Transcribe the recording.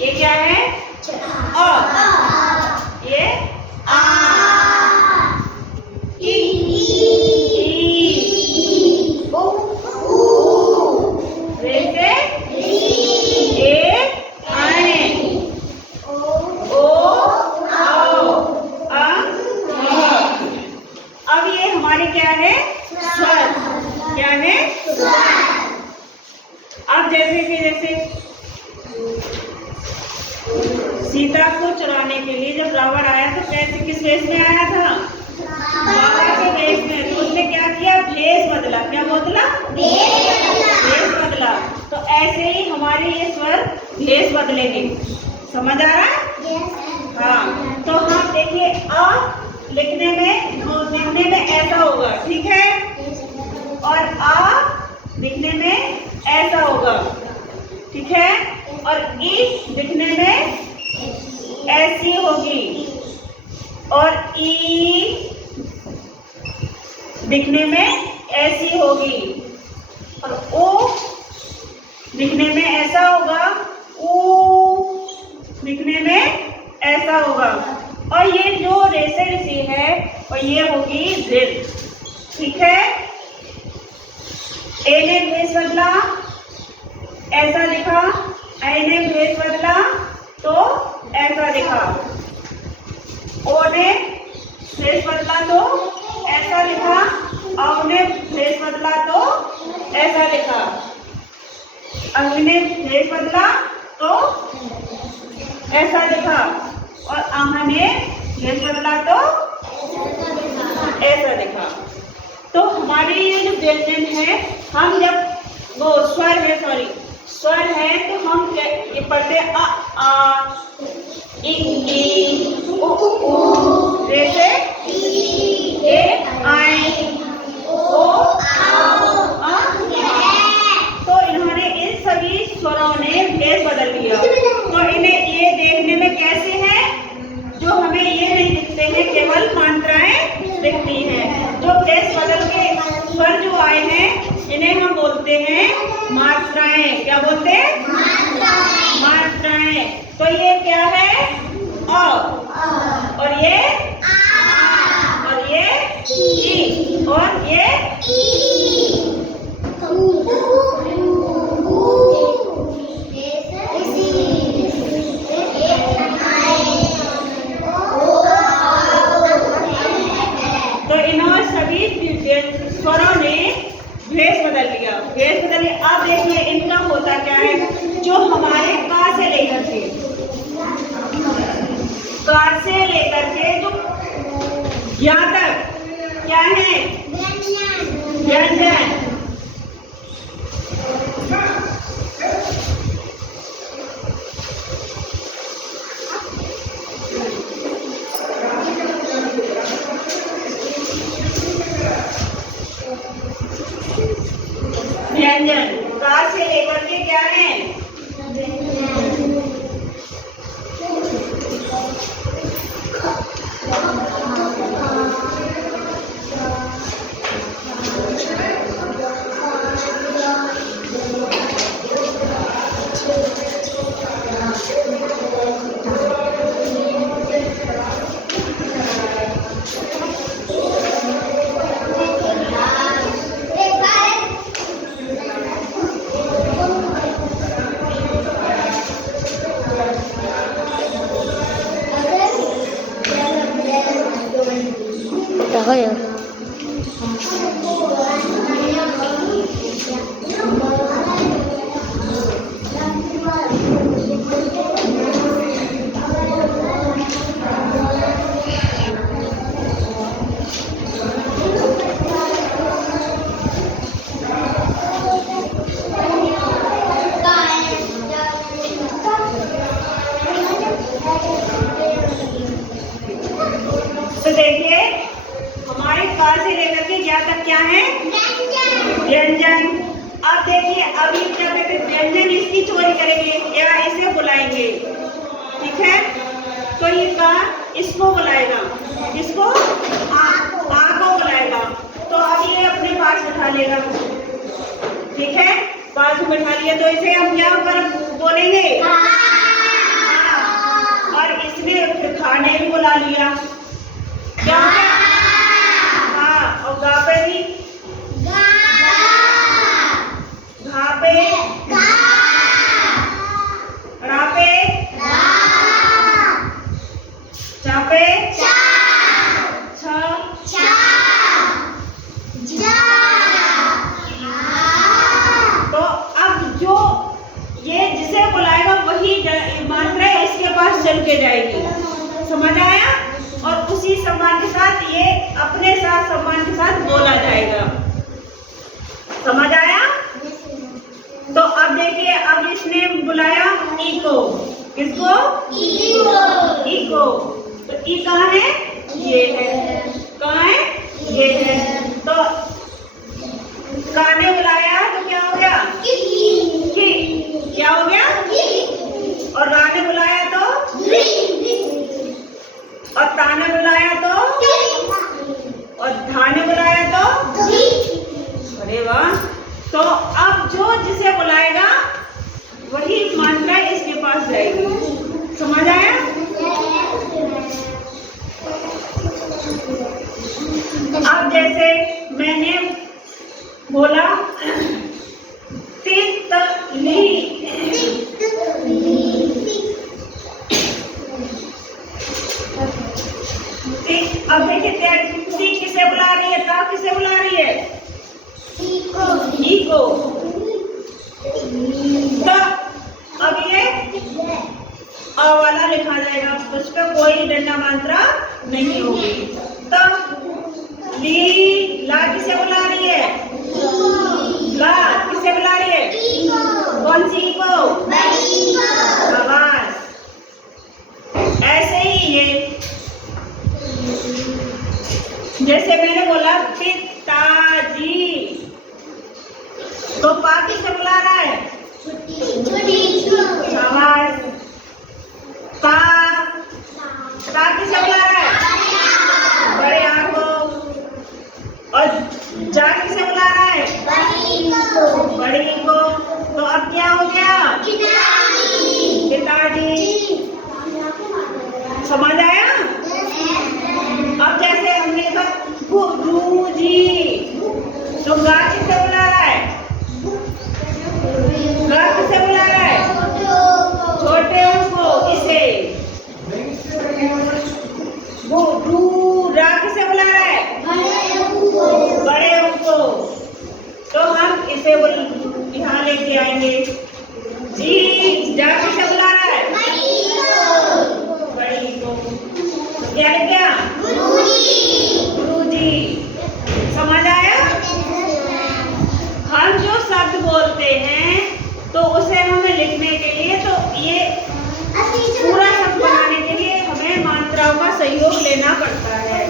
ये क्या है? अ। ये आ। ई। रे से ए आए। ओ आओ। अब ये हमारे क्या है? स्वर। क्या है? अब जैसे सीता को चुराने के लिए जब रावण आया तो कैसे किस वेश में आया था? बाबा के वेश में। तो उसने क्या किया? भेष बदला। क्या बदला? भेष बदला। तो ऐसे ही हमारे ये स्वर भेष बदलेंगे। समझ आ रहा है? हाँ। तो हम देखिए अ लिखने में ऐसा होगा, ठीक है? और आ लिखने में ऐसा होगा, ठीक है? और ई लिखने में ऐसी होगी, और ई लिखने में ऐसी होगी, और ओ लिखने में ऐसा होगा, ऊ लिखने में ऐसा होगा। और ये जो रेशे सी है और ये होगी दृढ़, ठीक है? ए ने भेष बदला, ऐसा लिखा। ऐ ने भेष बदला तो ऐसा लिखा। ओ ने भेष बदला तो ऐसा लिखा। औ ने भेष बदला तो ऐसा लिखा। अंग ने भेष बदला तो ऐसा लिखा। और आह ने भेष बदला तो ऐसा लिखा। तो हमारे ये जो व्यंजन है, हम जब वो स्वर है तो हम ये पढ़ते हैं अ आ, ई उ ऊ, रे से ए आए, ओ आओ, आ। तो इन्होंने इन सभी स्वरों ने भेष बदल लिया। तो इन्हें ये देखने में कैसे है? जो हमें ये नहीं दिखते हैं, केवल मात्राएं दिखती हैं। जो भेष बदल के स्वर जो आए हैं, इन्हें हम बोलते हैं मात्राएं। क्या बोलते हैं? मात्राएं। तो ये क्या है? अ, और ये आ, और ये ई, और ये स्वरों ने भेष बदल लिया। अब देखिए इनका होता क्या है? जो हमारे का से लेकर के जो या तक क्या है? व्यंजन। व्यंजन का से लेकर के क्या है? तो देखिए हमारे का से लेकर के ज्ञा तक क्या है? व्यंजन। अब देखिए अभी क्या कहते हैं? व्यंजन इसकी चोरी करेंगे या इसे बुलाएंगे, ठीक है? तो ये का इसको बुलाएगा, इसको आ को बुलाएगा। तो अब ये अपने पास बिठा लेगा, ठीक है? पास में बिठा लिया तो इसे हम क्या बोलेंगे? ने भी बुला लिया, क्या हो गया? हाँ, और गा पे भी, घा पे, रा पे, चा पे, छ, तो अब जो ये जिसे बुलाएगा वही मात्रा इसके पास चल के जाएगी, समझ आया? और उसी सम्मान के साथ ये अपने साथ सम्मान के साथ बोला जाएगा, समझ आया? तो अब देखिए, अब इसने बुलाया ई को, किसको? ई को। तो ई कहाँ है? ये है। कहाँ है? ये है। तो का ने बुलाया तो क्या हो गया? की। क्या हो गया? और रा ने बुलाया तो? और ता ने बुलाया तो? और धा ने बुलाया तो? अरे वाह! तो अब जो जिसे बुलाएगा वही मात्रा इसके पास जाएगी, समझ आया? अब जैसे मैंने बोला तितली, अब देखिए ती किसे बुला रही है, ता किसे बुला रही है? ई को। तो अब ये अ वाला लिखा जाएगा, उस पर कोई डंडा मात्रा नहीं होगी। तो ली, ला किसे बुला रही है? ला किसे बुला रही है? कौन सी को? शाबाश। ऐसे ही ये जैसे मैंने बोला पिताजी, तो पा किसे बुला रहा है? शाबाश। ता किसे बुला रहा है? बड़े आ को। और जा किसे बुला रहा है? बड़ी को। तो अब क्या हो गया? पिताजी। समझ आया? अब जैसे हमने कहा गुरुजी, तो गा किसे बुला रहा है? गा किसे बुला रहा है? छोटे को। किसे? रा किसे बुला रहा है? बड़े को। तो हम इसे यहाँ लेके आएंगे। जी, जा किसे बुला रहा है? बड़ी को। तो क्या लिख गया? गुरुजी। समझ आया? हम जो शब्द बोलते हैं तो उसे हमें लिखने के लिए, तो ये पूरा शब्द बनाने के लिए हमें मात्राओं का सहयोग लेना पड़ता है।